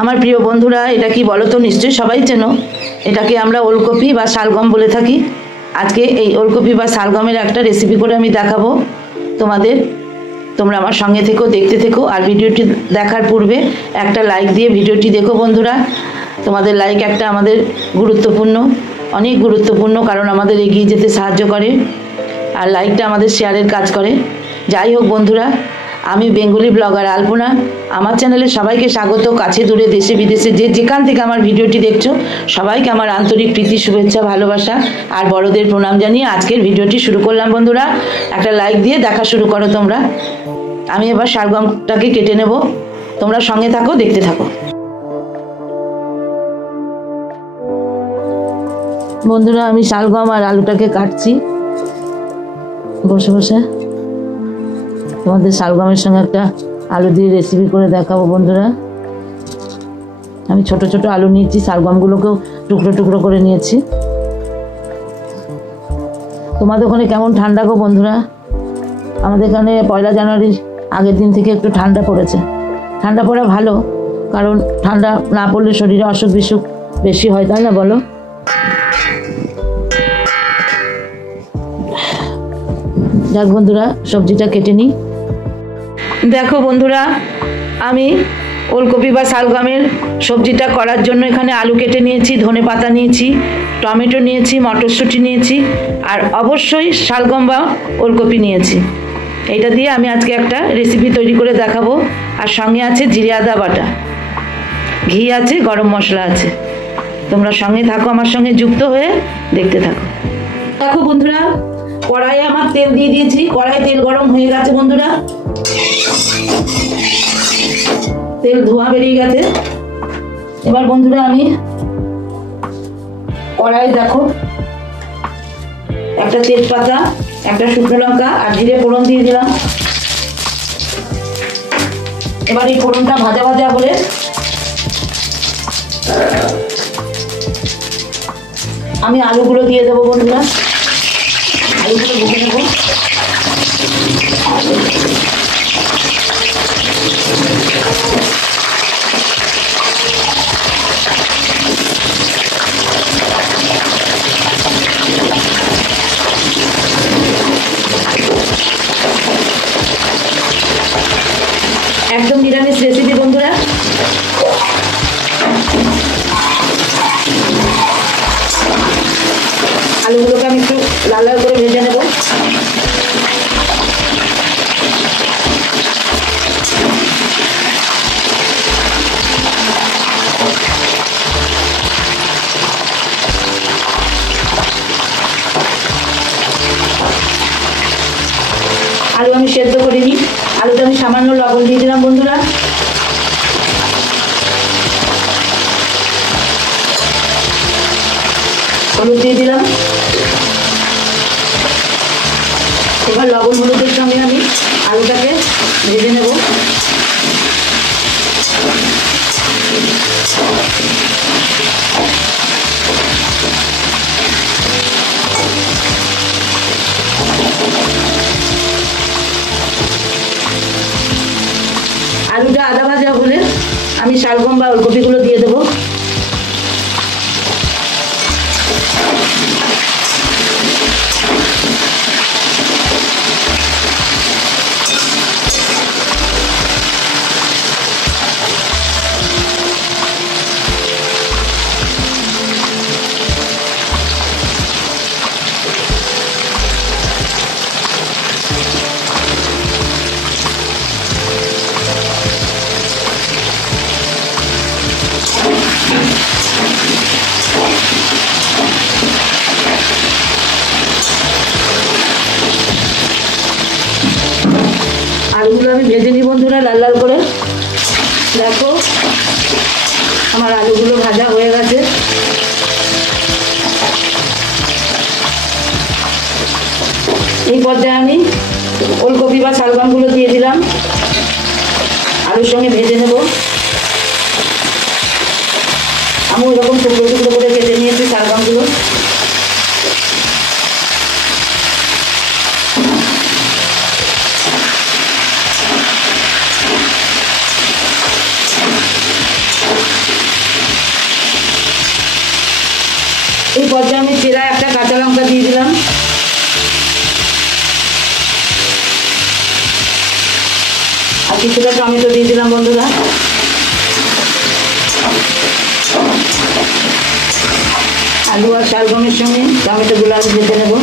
আমার প্রিয় বন্ধুরা, এটা কি বলো তো? নিশ্চয়ই সবাই চেনো। এটাকে আমরা ওলকপি বা শালগম বলে থাকি। আজকে এই ওলকপি বা শালগমের একটা রেসিপি করে আমি দেখাবো তোমাদের। তোমরা আমার সঙ্গে থেকো, দেখতে থেকো। আর ভিডিওটি দেখার পূর্বে একটা লাইক দিয়ে ভিডিওটি দেখো বন্ধুরা। তোমাদের লাইক একটা আমাদের গুরুত্বপূর্ণ, অনেক গুরুত্বপূর্ণ, কারণ আমাদের এগিয়ে যেতে সাহায্য করে। আর লাইকটা আমাদের শেয়ারের কাজ করে। যাই হোক বন্ধুরা, আমি বেঙ্গলি ব্লগার আলপনা। আমার চ্যানেলে সবাইকে স্বাগত। কাছে দূরে, দেশে বিদেশে যে যেখান থেকে আমার ভিডিওটি দেখছো, সবাইকে আমার আন্তরিক প্রীতি, শুভেচ্ছা, ভালোবাসা আর বড়দের প্রণাম জানিয়ে আজকের ভিডিওটি শুরু করলাম বন্ধুরা। একটা লাইক দিয়ে দেখা শুরু করো তোমরা। আমি এবার শালগমটাকে কেটে নেব। তোমরা সঙ্গে থাকো, দেখতে থাকো বন্ধুরা। আমি শালগম আর আলুটাকে কাটছি বসে বসে। তোমাদের শালগমের সঙ্গে একটা আলু দিয়ে রেসিপি করে দেখাবো বন্ধুরা। আমি ছোট ছোট আলু নিয়েছি, শালগমগুলোকেও টুকরো টুকরো করে নিয়েছি। তোমাদের ওখানে কেমন ঠান্ডা গো বন্ধুরা? আমাদের এখানে 1 জানুয়ারির আগের দিন থেকে একটু ঠান্ডা পড়েছে। ঠান্ডা পড়া ভালো, কারণ ঠান্ডা না পড়লে শরীরে অসুখ বিসুখ বেশি হয়, তাই না বলো? যাক বন্ধুরা, সবজিটা কেটে নিই। দেখো বন্ধুরা, আমি ওলকপি বা শালগমের সবজিটা করার জন্য এখানে আলু কেটে নিয়েছি, ধনে পাতা নিয়েছি, টমেটো নিয়েছি, মটরশুঁটি নিয়েছি, আর অবশ্যই শালগম বা ওলকপি নিয়েছি। এটা দিয়ে আমি আজকে একটা রেসিপি তৈরি করে দেখাবো। আর সঙ্গে আছে জিরে আদা বাটা, ঘি আছে, গরম মশলা আছে। তোমরা সঙ্গে থাকো, আমার সঙ্গে যুক্ত হয়ে দেখতে থাকো। দেখো বন্ধুরা, কড়াইয়ে আমার তেল দিয়ে দিয়েছি। কড়াই তেল গরম হয়ে গেছে বন্ধুরা। তেল ধোঁয়া বেরিয়ে গেছে। এবার বন্ধুরা আমি কড়াই দেখো একটা তেজপাতা, একটা শুকনো লঙ্কা আর জিরে ফোড়ন দিয়ে দিলাম। এবার এই ফোড়নটা ভাজা ভাজা হলে আমি আলুগুলো দিয়ে দেবো বন্ধুরা। আলুগুলো ভেজে নেবো। একদম নিরামিষ রেসিপি বন্ধুরা। আলুগুলোকে আমি একটু লাল লাল করে ভেজে নেব। আলু আমি সেদ্ধ করিনি। আলুটা আমি সামান্য লবণ দিয়ে দিলাম বন্ধুরা। হলুদ দিয়ে দিলাম। এবার লবণ হলুদের সঙ্গে আমি আলুটাকে ভেজে নেব। আলুটা আদা ভাজা হলে আমি শালগম বা ওলকপিগুলো দিয়ে দেবো। আলুগুলো আমি ভেজে নিই বন্ধুরা লাল লাল করে। দেখো আমার আলুগুলো ভাজা হয়ে গেছে। এই পর্যায়ে আমি ওলকপি বা শালগমগুলো দিয়ে দিলাম। আলুর সঙ্গে ভেজে নেব। আমি ওইরকম টুকরো টুকরো করে কেটে নিয়েছি শালগমগুলো। পর্যায়ে আমি চেরা একটা কাঁচা লঙ্কা দিয়ে দিলাম। আর কিছুটা টমেটো দিয়ে দিলাম বন্ধুরা। আলু আর শালগমের সঙ্গে টমেটোগুলো আমি ভেজে নেব।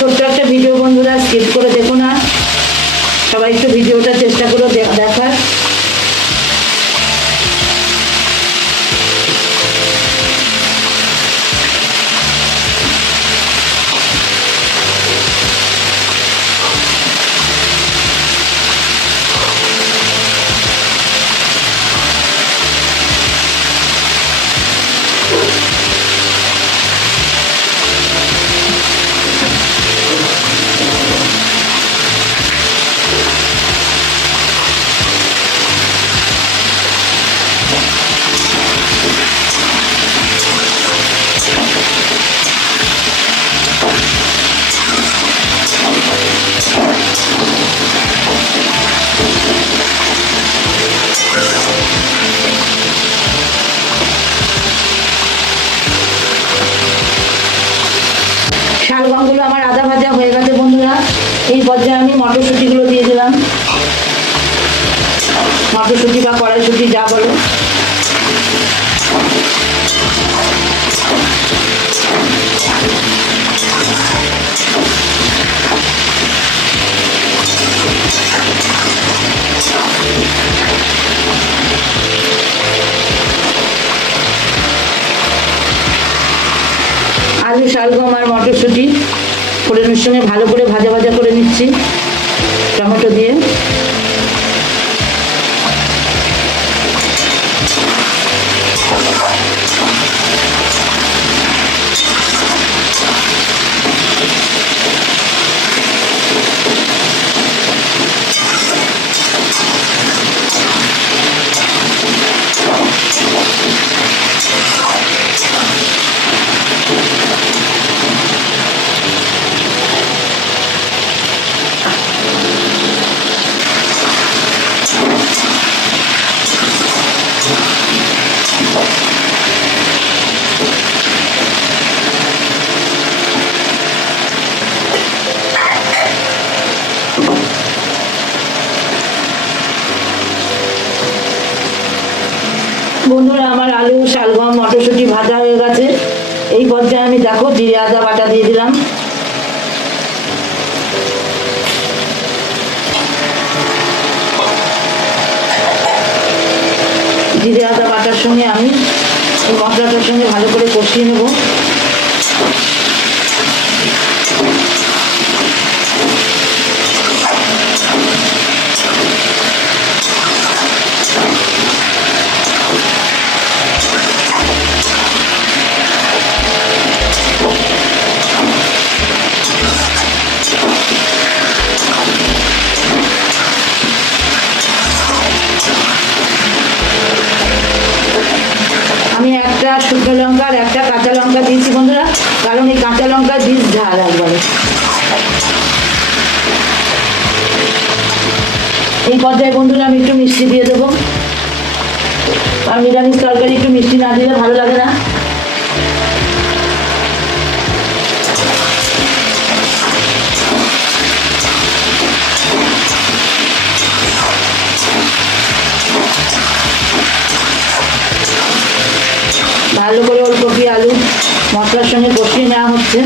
ছোট্ট একটা ভিডিও বন্ধুরা, স্কিপ করে দেখো না, সবাই একটু ভিডিওটা চেষ্টা করো দেখার। শালগমগুলো আমার আদা ভাজা হয়ে গেছে বন্ধুরা। এই পর্যায়ে আমি মটরশুঁটিগুলো দিয়ে দিলাম, মটরশুঁটি বা কড়াইশুঁটি যা বলো। আলু শালগম আর মটরশুঁটি ফোড়নের সঙ্গে ভালো করে ভাজা ভাজা করে নিচ্ছি টমেটো দিয়ে। বন্ধুরা আমার আলু শালগম মটরশুঁটি ভাজা হয়ে গেছে। এই পর্যায়ে আমি দেখো জিরে আদা বাটা দিয়ে দিলাম। জিরে আদা বাটার সঙ্গে আমি এই মশলাটার সঙ্গে ভালো করে কষিয়ে নেব। আমি একটা শুকনো লঙ্কা আর একটা কাঁচা লঙ্কা দিয়েছি বন্ধুরা, কারণ এই কাঁচা লঙ্কার বীজ ঝাল একবারে। এই পর্যায়ে বন্ধুরা আমি একটু মিষ্টি দিয়ে দেবো, আর নিরামিষ তরকারি একটু মিষ্টি না দিলে ভালো লাগে না। ভালো করে ওলকপি আলু মশলার সঙ্গে কষিয়ে নেওয়া হচ্ছে।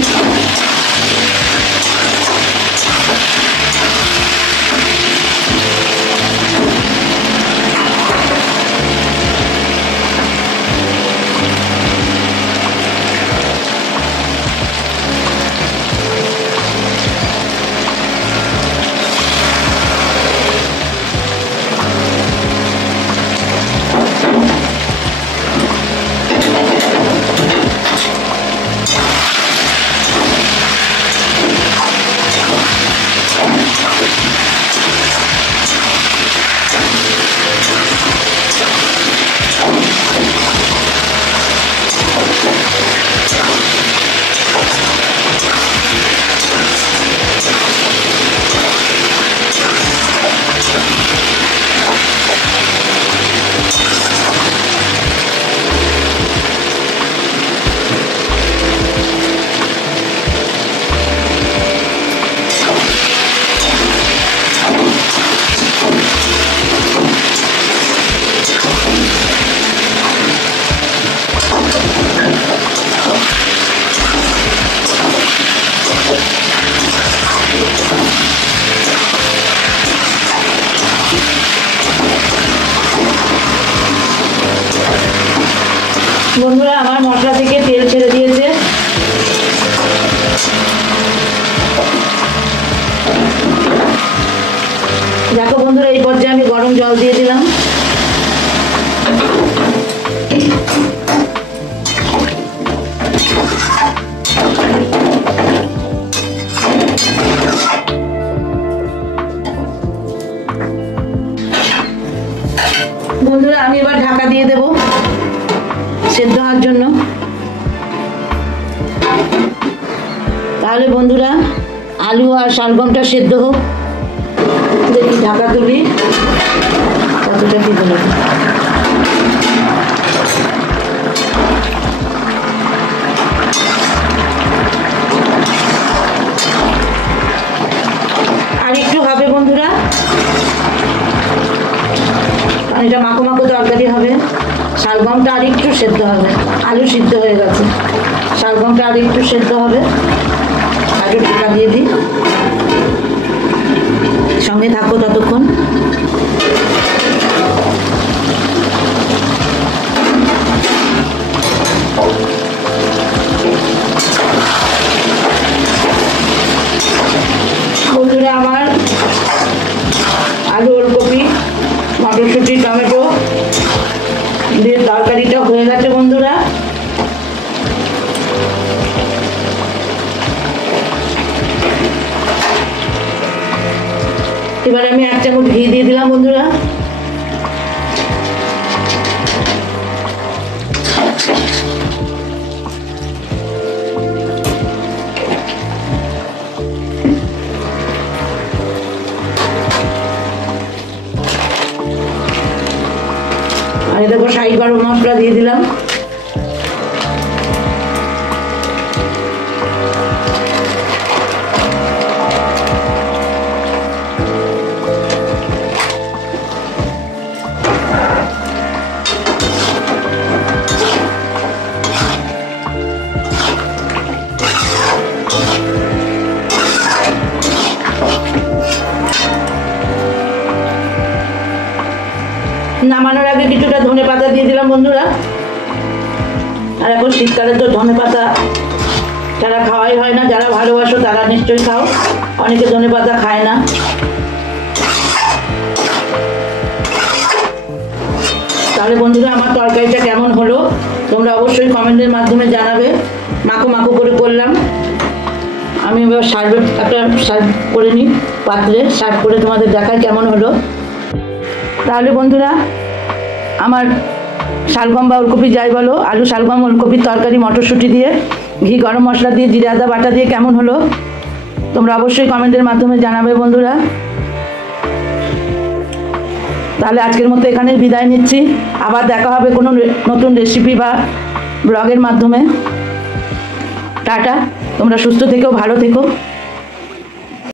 দেখো বন্ধুরা, এই পর্যায়ে আমি গরম জল দিয়ে দিলাম। বন্ধুরা আমি এবার ঢাকা দিয়ে দেব সেদ্ধ হওয়ার জন্য। তাহলে বন্ধুরা আলু আর শালগমটা সেদ্ধ হোক। দেখি ঢাকা তুলি কতটা কি বলে। আর একটু হবে বন্ধুরা, এটা মাখো মাখো তরকারি হবে। শালগমটা আর একটু সেদ্ধ হবে, আলু সিদ্ধ হয়ে গেছে, শালগমটা আর একটু সেদ্ধ হবে। আলু ঢাকা দিয়ে দিই, সঙ্গে থাকো ততক্ষণ। বন্ধুরা আমার আলু, ওলকপি, মটরশুঁটি, টমেটো দিয়ে তরকারিটা হয়ে গেছে বন্ধুরা। এবার আমি 1 চামচ ঘি দিয়ে দিলাম বন্ধুরা। আর দেখো শাহি গরম মশলা দিয়ে দিলাম। নামানোর আগে কিছুটা ধনেপাতা দিয়ে দিলাম বন্ধুরা। আর এখন শীতকালে তো ধনেপাতা যারা খাওয়াই হয় না, যারা ভালোবাসো তারা নিশ্চয়ই খাও, অনেকে ধনেপাতা খায় না। তাহলে বন্ধুরা আমার তরকারিটা কেমন হলো তোমরা অবশ্যই কমেন্টের মাধ্যমে জানাবে। মাখো মাখো করে করলাম আমি। এবার একটা সার্ভ করে নিই, পাত্রে সার্ভ করে তোমাদের দেখাই কেমন হলো। তাহলে বন্ধুরা আমার শালগম বা ওলকপি যাই বলো, আলু শালগম ওলকপির তরকারি মটরশুঁটি দিয়ে ঘি গরম মশলা দিয়ে জিরে আদা বাটা দিয়ে কেমন হলো তোমরা অবশ্যই কমেন্টের মাধ্যমে জানাবে বন্ধুরা। তাহলে আজকের মতো এখানেই বিদায় নিচ্ছি। আবার দেখা হবে কোনো নতুন রেসিপি বা ব্লগের মাধ্যমে। টাটা, তোমরা সুস্থ থেকো, ভালো থেকো।